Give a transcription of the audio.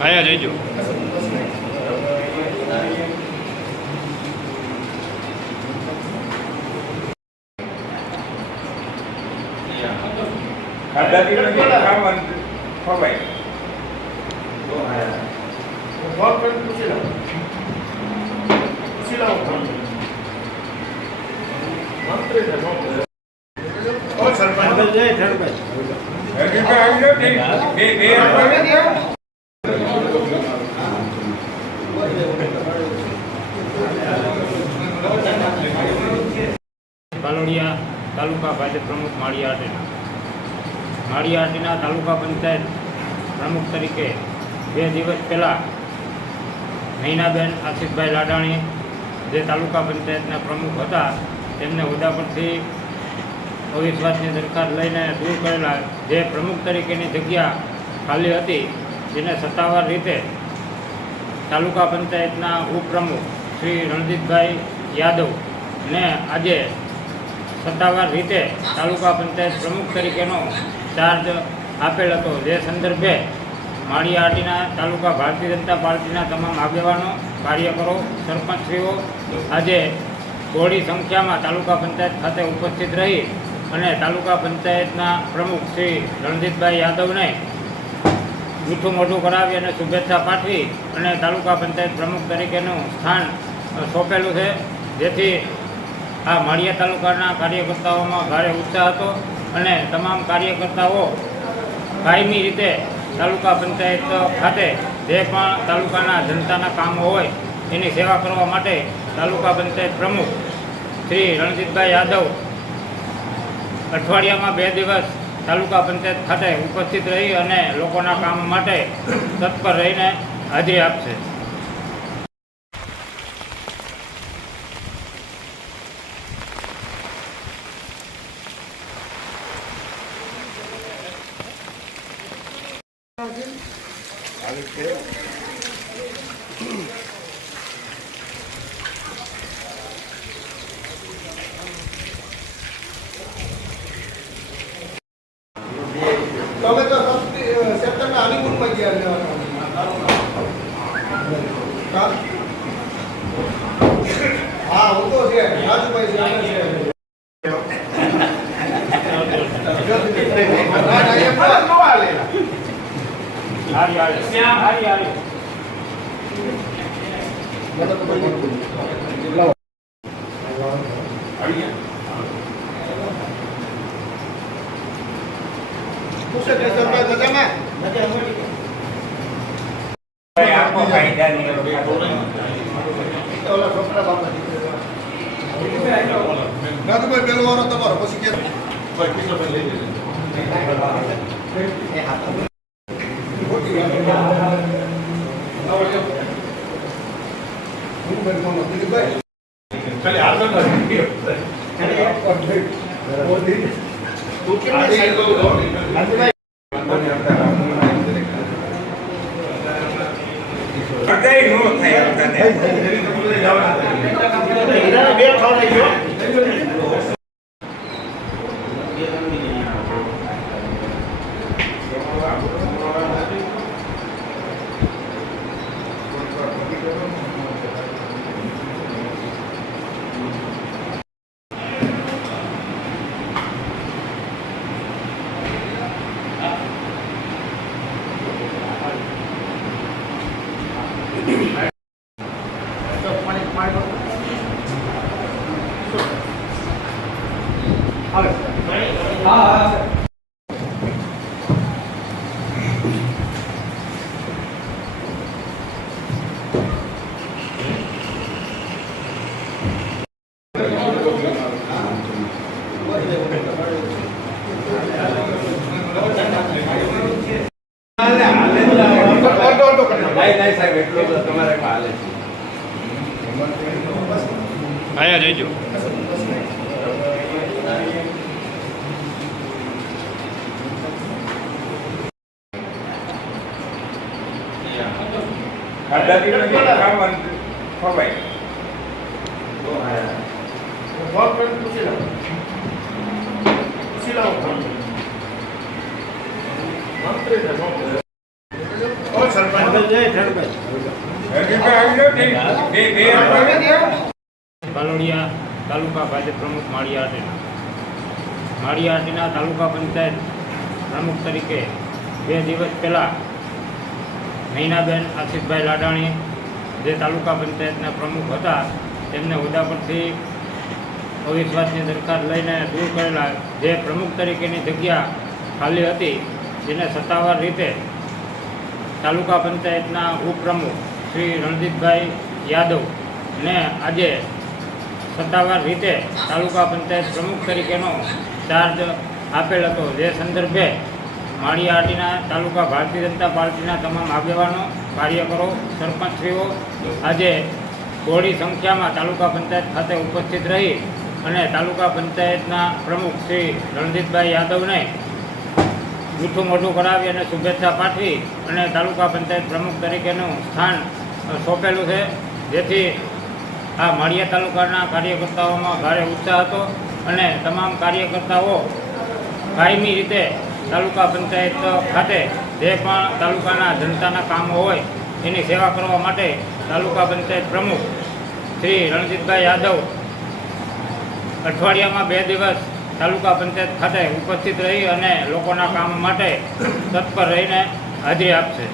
આયા જઈજો કાલોડિયા તાલુકા ભાજપ પ્રમુખ માળિયા તાલુકા પંચાયત પ્રમુખ તરીકે 2 દિવસ પહેલાં મહિનાબેન આશિષભાઈ લાડાણી જે તાલુકા પંચાયતના પ્રમુખ હતા તેમને હોદ્દા પરથી અવિશ્વાસની દરખાસ્ત લઈને દૂર કરેલા. જે પ્રમુખ તરીકેની જગ્યા ખાલી હતી જેને સત્તાવાર રીતે તાલુકા પંચાયતના ઉપપ્રમુખ શ્રી રણજીતભાઈ યાદવને આજે સત્તાવાર રીતે તાલુકા પંચાયત પ્રમુખ તરીકેનો ચાર્જ આપેલ હતો. જે સંદર્ભે માળિયા તાલુકા ભારતીય જનતા પાર્ટીના તમામ આગેવાનો, કાર્યકરો, સરપંચશ્રીઓ આજે બહોળી સંખ્યામાં તાલુકા પંચાયત ખાતે ઉપસ્થિત રહી અને તાલુકા પંચાયતના પ્રમુખ શ્રી રણજીતભાઈ યાદવને મીઠું મોઢું કરાવી અને શુભેચ્છા પાઠવી અને તાલુકા પંચાયત પ્રમુખ તરીકેનું સ્થાન સોંપેલું છે. જેથી આ માળિયા તાલુકાના કાર્યકર્તાઓમાં ભારે ઉત્સાહ હતો અને તમામ કાર્યકર્તાઓ કાયમી રીતે તાલુકા પંચાયત ખાતે જે પણ તાલુકાના જનતાના કામો હોય એની સેવા કરવા માટે તાલુકા પંચાયત પ્રમુખ શ્રી રણજીતભાઈ યાદવ અઠવાડિયામાં 2 દિવસ તાલુકા પંચાયત ખાતે ઉપસ્થિત રહી અને લોકોના કામ માટે તત્પર રહીને હાજરી આપશે. તમે તો સેપ્ટેમ્બર હનીમૂનમાં ગયા હા હું તો છે રાજુભાઈ આપો ફાયદા નહીં ઓલા છોકરા બાપા રાજુભાઈ પેલો વારો તમારો પછી કે ભાઈ કિશોરભાઈ લઈ આયા જઈજો. બાલોડિયા તાલુકા ભાજપ પ્રમુખ માળિયા તાલુકા પંચાયત પ્રમુખ તરીકે 2 દિવસ પહેલાં નૈનાબેન આશિષભાઈ લાડાણી જે તાલુકા પંચાયતના પ્રમુખ હતા તેમને હોદ્દા પરથી અવિશ્વાસની દરખાસ્ત લઈને દૂર કરેલા. જે પ્રમુખ તરીકેની જગ્યા ખાલી હતી જેને સત્તાવાર રીતે તાલુકા પંચાયતના ઉપપ્રમુખ શ્રી રણજીતભાઈ યાદવ ને આજે સત્તાવાર રીતે તાલુકા પંચાયત પ્રમુખ તરીકેનો ચાર્જ આપેલ હતો. જે સંદર્ભે માળિયાહાટીના તાલુકા ભારતીય જનતા પાર્ટીના તમામ આગેવાનો, કાર્યકરો, સરપંચશ્રીઓ આજે બહોળી સંખ્યામાં તાલુકા પંચાયત ખાતે ઉપસ્થિત રહી અને તાલુકા પંચાયતના પ્રમુખ શ્રી રણજીતભાઈ યાદવને જૂઠું મોઢું કરાવી અને શુભેચ્છા પાઠવી અને તાલુકા પંચાયત પ્રમુખ તરીકેનું સ્થાન સોંપેલું છે. જેથી આ માળિયા તાલુકાના કાર્યકર્તાઓમાં ભારે ઉત્સાહ હતો અને તમામ કાર્યકર્તાઓ કાયમી રીતે તાલુકા પંચાયત ખાતે જે પણ તાલુકાના જનતાના કામો હોય એની સેવા કરવા માટે તાલુકા પંચાયત પ્રમુખ શ્રી રણજીતભાઈ યાદવ અઠવાડિયામાં 2 દિવસ તાલુકા પંચાયત ખાતે ઉપસ્થિત રહી અને લોકોના કામ માટે તત્પર રહીને હાજરી આપશે.